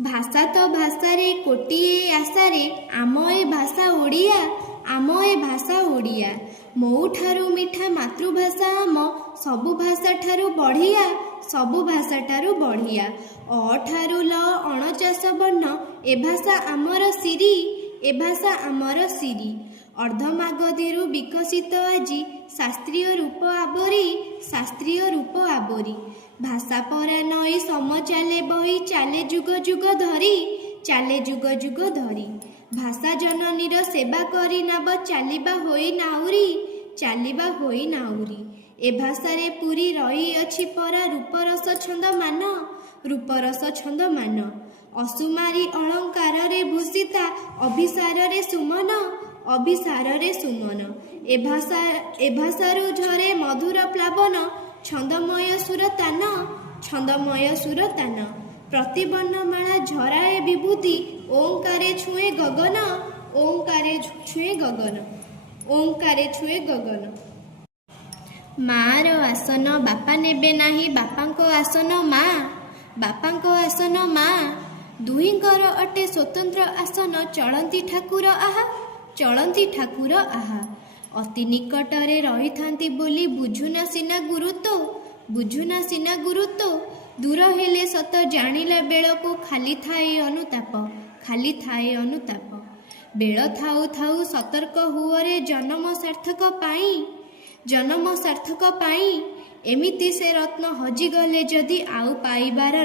भाषा तो भाषारे कोटिए आशारे आम ए भाषा ओडिया आम ए भाषा ओडिया मो ठारू मिठा मातृभाषा आम सबु भाषा ठारू बढ़िया सबु भाषा ठारू बढ़िया अ ठारू ल 49 वर्ण ए भाषा आमर सिरी ए भाषा आमर सिरी अर्धमागधीरू विकसित आजी शास्त्रीय रूप आबरी भाषा परा नई सम चाले बही चाले जुग जुग धरी भाषा जननीर सेवा करी नाब चालिबा होई नाउरी ए भाषारे पूरी रही अछि परा रूपरस छंद मान असुमारी अलंकार रे भूषिता अभिसार रे सुमन ए भाषारू झरे मधुर प्लावन छंदमय सुरतान प्रतिवर्णमाला झराए विभूति ओंकारे छुए गगन मार आसन बापा नेबे नाही बापांको आसन माँ दुहींकर अटे स्वतंत्र आसन चलंती ठाकुर आहा अति निकटरे रही थांती बोली बुझुना सिना गुरुत्व दूर हेले सत जानिला बेलको खाली थाए अनुताप बेल थाउ थाउ सतर्क हुअरे जन्म सार्थक पाई एमिति से रत्न हजिगले जदि आउ पाइबार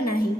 नाही